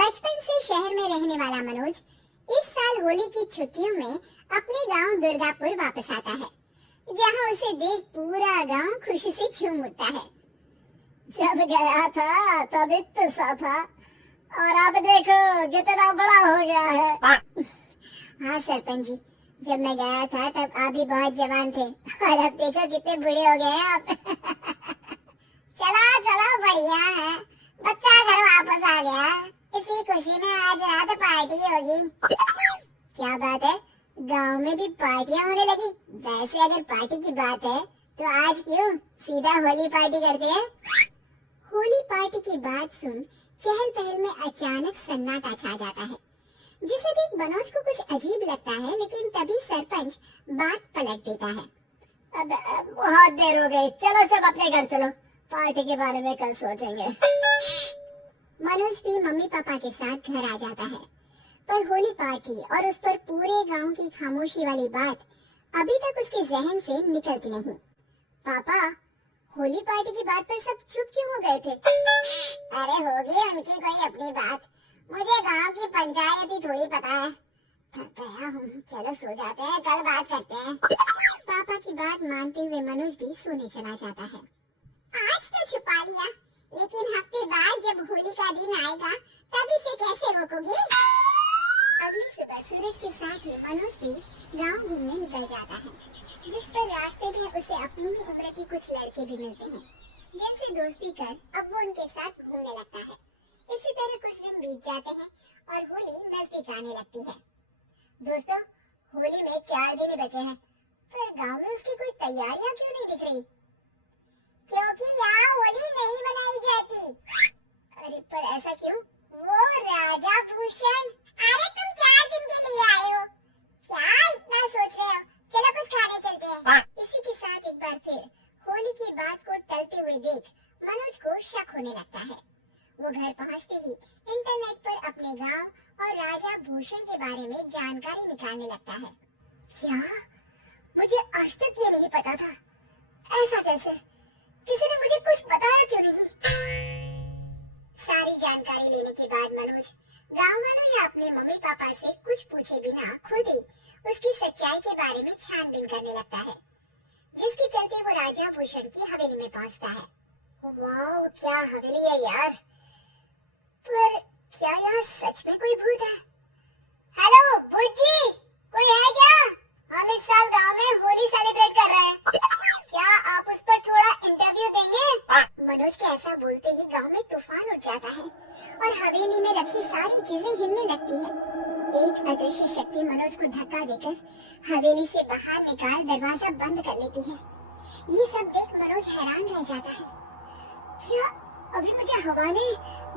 बचपन से शहर में रहने वाला मनोज इस साल होली की छुट्टियों में अपने गांव दुर्गापुर वापस आता है, जहां उसे देख पूरा गांव खुशी से झूम उठता है। जब गया था तब इतना सा था और अब देखो कितना बड़ा हो गया है। हाँ सरपंच जी, जब मैं गया था तब आप भी बहुत जवान थे और अब देखो कितने बूढ़े हो गए हैं आप। चलो चलो बढ़िया है, बच्चा घर वापस आ गया। इसी खुशी में आज रात पार्टी होगी। क्या बात है, गांव में भी पार्टियां होने लगी। वैसे अगर पार्टी की बात है तो आज क्यों सीधा होली पार्टी करते हैं। होली पार्टी की बात सुन चहल पहल में अचानक सन्नाटा छा जाता है, जिसे देख मनोज को कुछ अजीब लगता है, लेकिन तभी सरपंच बात पलट देता है। अब बहुत देर हो गई, चलो सब अपने घर चलो, पार्टी के बारे में कल सोचेंगे। मनोज भी मम्मी पापा के साथ घर आ जाता है, पर होली पार्टी और उस पर पूरे गांव की खामोशी वाली बात अभी तक उसके जहन से निकलती नहीं। पापा, होली पार्टी की बात पर सब चुप क्यों हो गए थे? अरे होगी उनकी कोई अपनी बात, मुझे गांव की पंचायत ही थोड़ी पता है। थक गया हूँ, चलो सो जाते हैं, कल बात करते हैं। पापा की बात मानते हुए मनोज भी सोने चला जाता है। आज तो छुपा लिया, लेकिन हफ्ते बाद जब होली का दिन आएगा तब इसे कैसे रोकोगी? अगली सुबह सूरज के साथ ही मनोज भी गांव घूमने निकल जाता है, जिस पर रास्ते में उसे अपनी ही उम्र के कुछ लड़के भी मिलते हैं, जिनसे दोस्ती कर अब वो उनके साथ घूमने लगता है। इसी तरह कुछ दिन बीत जाते हैं और होली नजदीक आने लगती है। दोस्तों, होली में 4 दिन ही बचे हैं, पर गांव में उसकी कोई तैयारियां क्यों नहीं दिख रही? क्योंकि यहाँ होली नहीं मनाई जाती। अरे पर ऐसा क्यों? वो राजा भूषण, अरे तुम 4 दिन के लिए आए हो, क्या इतना सोच रहे हो? चलो कुछ खाने चलते हैं। इसी के साथ एक बार फिर होली की बात को टलते हुए देख मनोज को शक होने लगता है। वो घर पहुंचते ही इंटरनेट पर अपने गांव और राजा भूषण के बारे में जानकारी निकालने लगता है। क्या? मुझे आज तक ये नहीं पता था। ऐसा कैसे? किसी ने मुझे कुछ बताया क्यों नहीं? सारी जानकारी लेने के बाद मनोज गांव वालों या अपने मम्मी पापा से कुछ पूछे बिना खुद ही उसकी सच्चाई के बारे में छानबीन करने लगता है, जिसके चलते वो राजा भूषण की हवेली में पहुंचता है। वाह, क्या हवेली है यार! पर क्या यहाँ सच में कोई भूत है? हेलो भूत जी, कोई है क्या? हम इस साल गांव में होली सेलिब्रेट कर रहे हैं, क्या आप उस पर थोड़ा इंटरव्यू देंगे? मनोज के ऐसा बोलते ही गांव में तूफान उठ जाता है और हवेली में रखी सारी चीजें हिलने लगती है। एक अदृश्य शक्ति मनोज को धक्का देकर हवेली से बाहर निकाल दरवाजा बंद कर लेती है। ये सब देख मनोज हैरान रह जाता है। क्या अभी मुझे हवा ने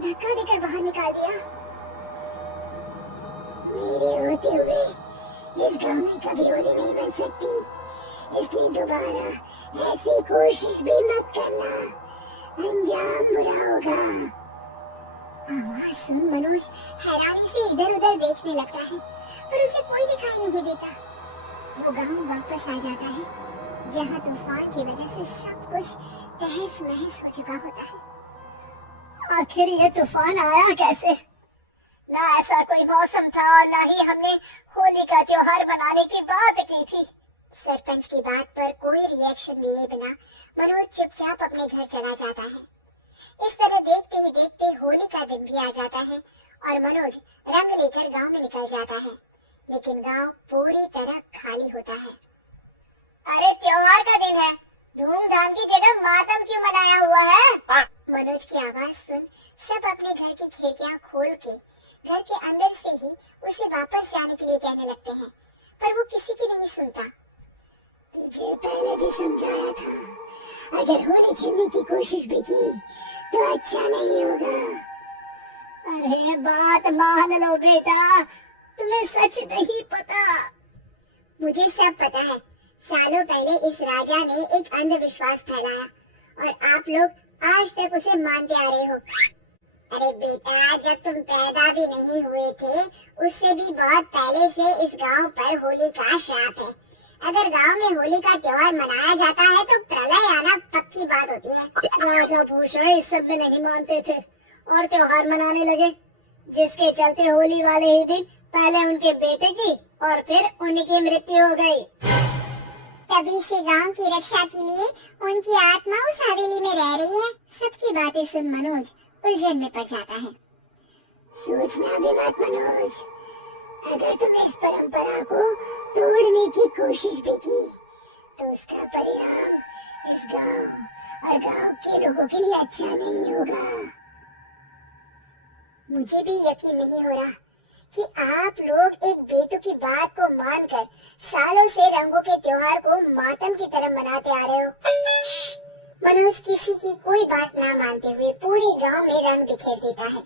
धक्का देकर बाहर निकाल दिया? मेरे होते हुए इस गांव में कभी होली नहीं बन सकती, इसलिए दोबारा ऐसी कोशिश भी मत करना, अंजाम बुरा होगा। आवाज सुन मनोज हैरानी से इधर उधर देखने लगता है, पर उसे कोई दिखाई नहीं देता। वो गांव वापस आ जाता है, जहां तूफान की वजह से सब कुछ तहस नहस हो चुका होता है। आखिर ये तूफान आया कैसे? ना ऐसा कोई मौसम था और ना ही हमने होली का त्योहार बनाने की बात की थी। सरपंच की बात पर कोई रिएक्शन दिए बिना मनोज चुपचाप अपने घर चला जाता है। इस तरह देखते ही देखते होली का दिन भी आ जाता है और मनोज रंग लेकर गांव में निकल जाता है, लेकिन गांव पूरी तरह खाली होता है। अरे त्योहार का दिन है, धूमधाम की जगह मातम क्यों मनाया हुआ है? मनोज की आवाज सुन सब अपने घर की खिड़कियां खोल के घर के अंदर से ही उसे वापस जाने के लिए कहने लगते हैं, पर वो किसी की नहीं सुनता। तुझे पहले भी समझाया था, अगर होली खेलने की कोशिश भी की तो अच्छा नहीं होगा। अरे बात मान लो बेटा, तुम्हें सच नहीं पता। मुझे सब पता है। सालों पहले इस राजा ने एक अंधविश्वास फैलाया और आप लोग आज तक उसे मानते आ रहे हो। अरे बेटा, जब तुम पैदा भी नहीं हुए थे उससे भी बहुत पहले से इस गांव पर होली का श्राप है। अगर गांव में होली का त्योहार मनाया जाता है तो प्रलय आना पक्की बात होती है। राजा भूषण इस सब में नहीं मानते थे और त्योहार मनाने लगे। जिसके चलते होली वाले ही दिन पहले उनके बेटे की और फिर उनकी मृत्यु हो गई। तभी से गांव की रक्षा के लिए उनकी आत्मा उस हवेली में रह रही है। सबकी बातें सुन मनोज उलझन में पड़ जाता है। सोचना भी मत मनोज, अगर तुमने इस परंपरा को तोड़ने की कोशिश भी की तो उसका परिणाम इस गांव और गांव के लोगों के लिए अच्छा नहीं होगा। मुझे भी यकीन नहीं हो रहा कि आप लोग एक बेतुकी बात को मानकर सालों से रंगों के त्योहार को मातम की तरह मनाते आ रहे हो। मनोज किसी की कोई बात ना मानते हुए पूरे गांव में रंग बिखेर देता है,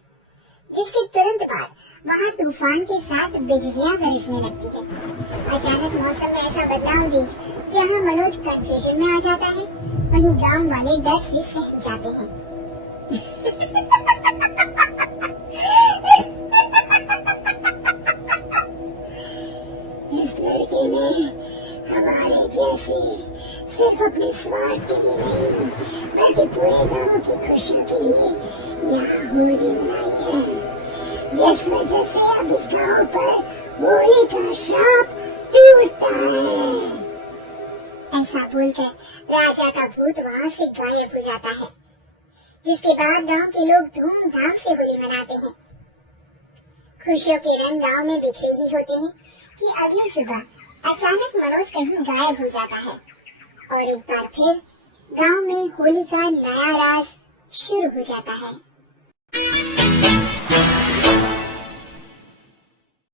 जिसके तुरंत बाद वहाँ तूफान के साथ बिजलियां गरजने लगती है। अचानक मौसम में ऐसा बदलाव देख जहाँ मनोज कंफ्यूजन में आ जाता है, वहीं गांव वाले डर से सहम जाते हैं। इस लड़के ने हमारे जैसे सिर्फ अपने स्वार्थ के लिए नहीं बल्कि पूरे गांव की खुशियों के लिए यहाँ होली मनाई है, जिस वजह से अब इस गांव पर होली का श्राप टूटता है। ऐसा बोलकर राजा का भूत वहाँ से गायब हो जाता है, जिसके बाद गांव के लोग धूमधाम से होली मनाते हैं। खुशियों के रंग गांव में बिखरे ही होते हैं कि अगली सुबह अचानक मनोज कहीं गायब हो जाता है और एक बार फिर गांव में होली का नया राज शुरू हो जाता है।